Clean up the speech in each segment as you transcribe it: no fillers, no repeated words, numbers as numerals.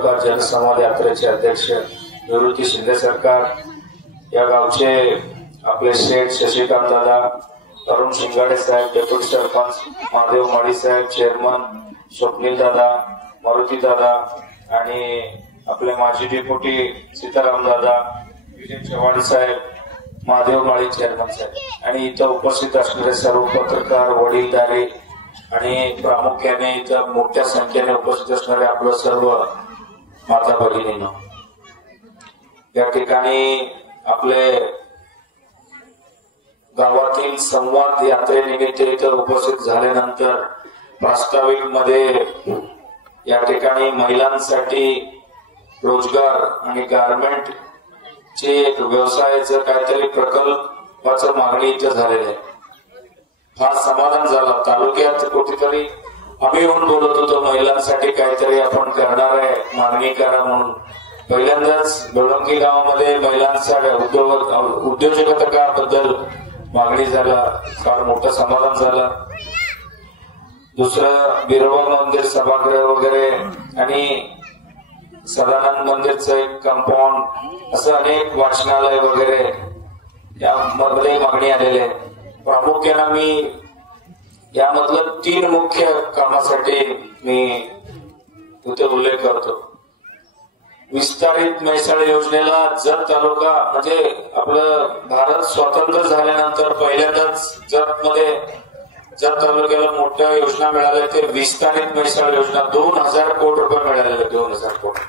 तालुका जनसंवाद यात्रेचे अध्यक्ष निवृत्ती शिंदे सरकार, या गावचे आपले शेठ शशिकांत दादा, अरुण शिंगाडे साहेब, डेप्युटी सरपंच महादेव माळी साहेब, चेअरमन स्वप्नील दादा, मारुती दादा आणि आपले माजी डेप्युटी सीताराम दादा, विजय चव्हाण साहेब, महादेव माळी चेअरमन साहेब आणि इथं उपस्थित असणारे सर्व पत्रकार, वडीलधारी आणि प्रामुख्याने इथं मोठ्या संख्येने उपस्थित असणारे आपलं सर्व माता भगिनींनो, या ठिकाणी आपले गावातील संवाद यात्रेनिमित्त इथं उपस्थित झाल्यानंतर प्रास्ताविक मध्ये या ठिकाणी महिलांसाठी रोजगार आणि गारमेंट चे एक व्यवसायाचं काहीतरी प्रकल्पाचं मागणी इथं झालेलं आहे. फार समाधान झालं. तालुक्यात कुठेतरी आम्ही येऊन बोलत होतो महिलांसाठी काहीतरी आपण करणार आहे, मागणी करा म्हणून. पहिल्यांदाच बेळंकी गावामध्ये महिलांसाठी उद्योजकतेबद्दल मागणी झाला, फार मोठं समाधान झालं. दुसरं बिरोबा मंदिर सभागृह वगैरे आणि सदानंद मंदिरचं एक कंपाऊंड, असं अनेक वाचनालय वगैरे यामध्ये मागणी आलेली आहे. प्रामुख्यानं मी यामधलं 3 मुख्य कामासाठी मी इथे उल्लेख करतो. विस्तारित म्हैसाळ योजनेला जत तालुका, म्हणजे आपलं भारत स्वतंत्र झाल्यानंतर पहिल्यांदाच जत तालुक्याला मोठ्या योजना मिळाल्या. ते विस्तारित म्हैसाळ योजना 2000 कोटी रुपये मिळालेले. 2000 कोटी.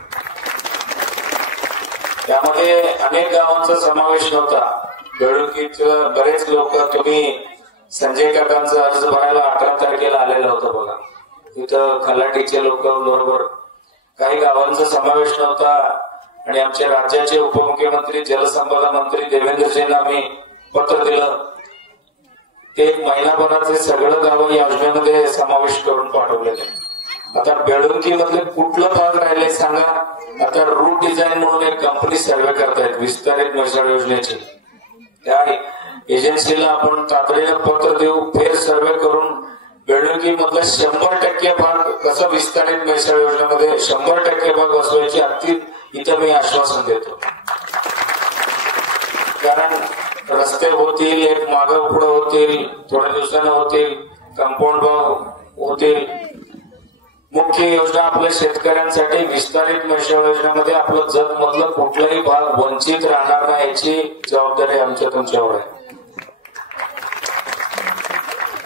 त्यामध्ये अनेक गावांचा समावेश नव्हता. बेळुकीचं बरेच लोक, तुम्ही संजय काकांचा अर्ज भरायला 18 तारखेला आलेला होता बघा, तिथं खलाटीचे लोक बरोबर, काही गावांचा समावेश नव्हता. आणि आमच्या राज्याचे उपमुख्यमंत्री जलसंपदा मंत्री देवेंद्रजींना आम्ही पत्र दिलं. ते महिनाभराचे सगळं गावं या योजनेमध्ये समावेश करून पाठवलेले. आता बेळुंकी मधले कुठलं भाग राहिले सांगा. आता रूट डिझाईन म्हणून एक कंपनी सर्वे करतायत विस्तारित म्हैसाळ योजनेची. त्या एजन्सीला आपण तातडीनं पत्र देऊ, फेर सर्वे करून बेळुंकी मधला 100% भाग कसं विस्तारित म्हैसाळ योजनेमध्ये 100% भाग बसवायची अगदी इथं मी आश्वासन देतो. कारण रस्ते होतील, एक मागं पुढं होतील, थोड्या दिवसानं होतील, कंपाऊंड भाग होतील. मुख्य योजना आपल्या शेतकऱ्यांसाठी विस्तारित म्हैसाळ योजनेमध्ये आपलं जत मधलं कुठलाही भाग वंचित राहणार नाही, याची जबाबदारी आमच्या तुमच्यावर आहे.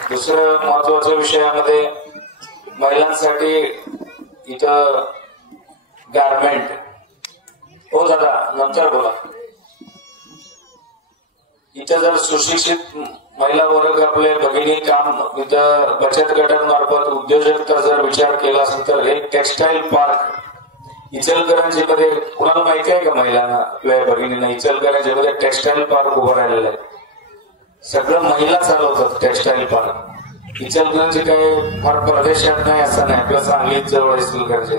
दुसरं महत्वाच्या विषयामध्ये महिलांसाठी इथं गारमेंट. हो दादा, नंतर बोला. इथं जर सुशिक्षित महिला वर्ग आपले भगिनी काम इथं बचत गटांमार्फत उद्योजकता जर विचार केला असेल तर एक टेक्सटाईल पार्क इचलकरंजीमध्ये, कुणाला माहिती आहे का महिलांना, आपल्या भगिनींना, इचलकरंजीमध्ये टेक्सटाईल पार्क उभं राहिलेलं आहे. सगळं महिला चालवतात टेक्सटाईल पार्क. इचलकरंजी काही फार प्रदेशात नाही असं नाही, आपल्या सांगलीत जवळ इचलकरंजी.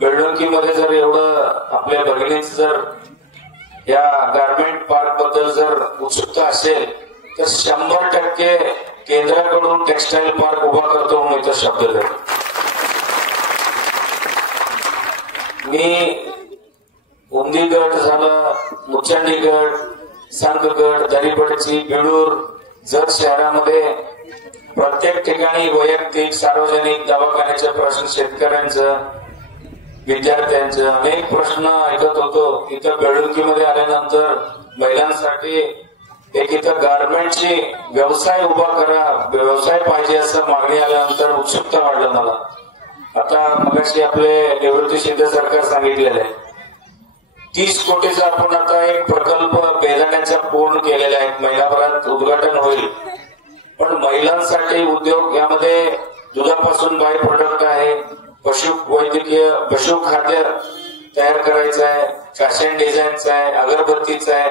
बेळुंकीमध्ये जर एवढं आपल्या भगिनीच जर या गारमेंट पार्क बद्दल जर उत्सुकता असेल तर 100% केंद्राकडून टेक्सटाईल पार्क उभा करतो म्हणून इथं शब्द देतो. मी उंदीगड झालं, मुचंडीगड, सांगगड, दरीपडची, बेळूर, जत शहरामध्ये प्रत्येक ठिकाणी वैयक्तिक सार्वजनिक दवाखान्याचे प्रश्न, शेतकऱ्यांचं, विद्यार्थ्यांचं अनेक प्रश्न ऐकत होतो. इथं बेळुंकीमध्ये आल्यानंतर महिलांसाठी एक इथं गारमेंटची व्यवसाय उभा करा, व्यवसाय पाहिजे असं मागणी आल्यानंतर उत्सुकता वाढलं मला. आता मगाशी आपले निवृत्ती शिंदे सरकार सांगितलेलं आहे 30 कोटीचा आपण आता एक प्रकल्प बेदाण्याचा पूर्ण केलेला आहे. महिनाभरात उद्घाटन होईल. पण महिलांसाठी उद्योग, यामध्ये दुधापासून बाय प्रोडक्ट आहे, पशुखाद्य तयार करायचं आहे, फॅशन डिझाईनचं आहे, अगरबत्तीचं आहे,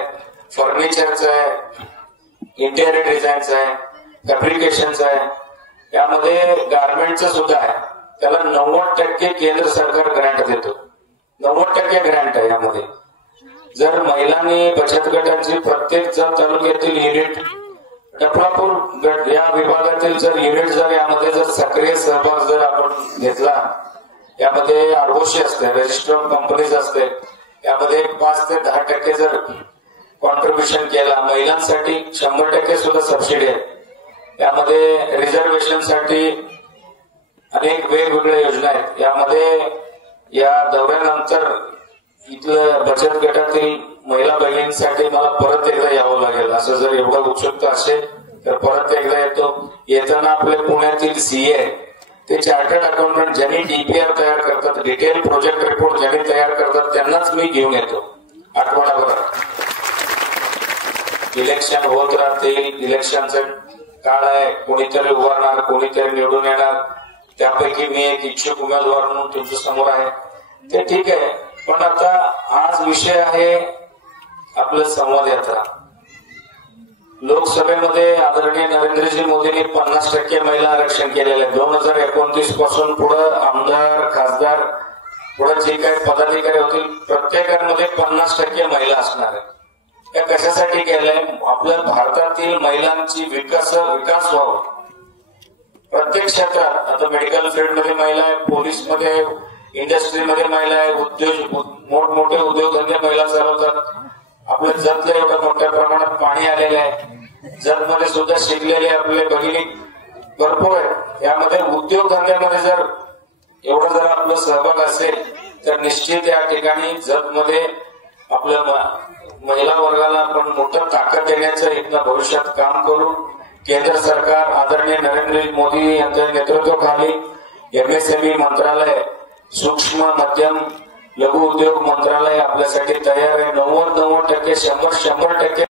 फर्निचरचं आहे, इंटेरियर डिझाईनचं आहे, फॅब्रिकेशनचं आहे. यामध्ये गारमेंटचं सुद्धा आहे. त्याला 90% केंद्र सरकार ग्रँट देतो. 90% ग्रँट आहे यामध्ये. जर महिलांनी बचत गटांची प्रत्येक जर तालुक्यातील युनिट, डफळापूर या विभागातील जर युनिट जर यामध्ये जर सक्रिय सहभाग जर आपण घेतला, यामध्ये आरओसी असते, रजिस्टर ऑफ कंपनीज असते, यामध्ये 5 ते 10% जर कॉन्ट्रीब्युशन केला, महिलांसाठी 100% सुद्धा सबसिडी आहे. यामध्ये रिझर्वेशन साठी अनेक वेगवेगळ्या योजना आहेत. यामध्ये या दौऱ्यानंतर इथलं बचत गटातील महिला भगिनींसाठी मला परत एकदा यावं लागेल. असं जर एवढं उत्सुकता असेल तर परत एकदा येतो. येताना आपले पुण्यातील सीए ते चार्टर्ड अकाउंटंट ज्यांनी डीपीआर तयार करतात, डिटेल प्रोजेक्ट रिपोर्ट ज्यांनी तयार करतात, त्यांनाच मी घेऊन येतो आठवडाभरात. इलेक्शन होत राहतील, इलेक्शनचं काळ आहे, कोणीतरी उभारणार, कोणीतरी निवडून येणार. त्यापैकी मी एक इच्छुक उमेदवार म्हणून तुमच्या समोर आहे, ते ठीक आहे. पण आता आज विषय आहे आपलं संवाद यात्रा. लोकसभेमध्ये आदरणीय नरेंद्रजी मोदींनी 50% महिला आरक्षण केलेलं आहे. 2029 पासून पुढे आमदार, खासदार, पुढे जे काही पदाधिकारी होतील प्रत्येकामध्ये 50% महिला असणार आहे. त्या कशासाठी केलंय? आपल्या भारतातील महिलांची विकास व्हावा. प्रत्येक क्षेत्रात आता मेडिकल फील्डमध्ये महिला आहे, पोलीसमध्ये, इंडस्ट्रीमध्ये महिला आहे, मोठमोठे उद्योगधंदे महिला चालवतात. आपल्या जतला एवढं मोठ्या प्रमाणात पाणी आलेलं आहे. जतमध्ये सुद्धा शिकलेले आपले भगिनी भरपूर आहेत. यामध्ये उद्योगधंद्यामध्ये जर आपलं सहभाग असेल तर निश्चित या ठिकाणी जतमध्ये आपल्या महिला वर्गाला आपण मोठं ताकद देण्याचं इथं भविष्यात काम करू. केंद्र सरकार आदरणीय नरेंद्र मोदी यांच्या नेतृत्वाखाली एमएसएमई मंत्रालय, सूक्ष्म मध्यम लघु उद्योग मंत्रालय आपल्यासाठी तयार आहे. 90% 100%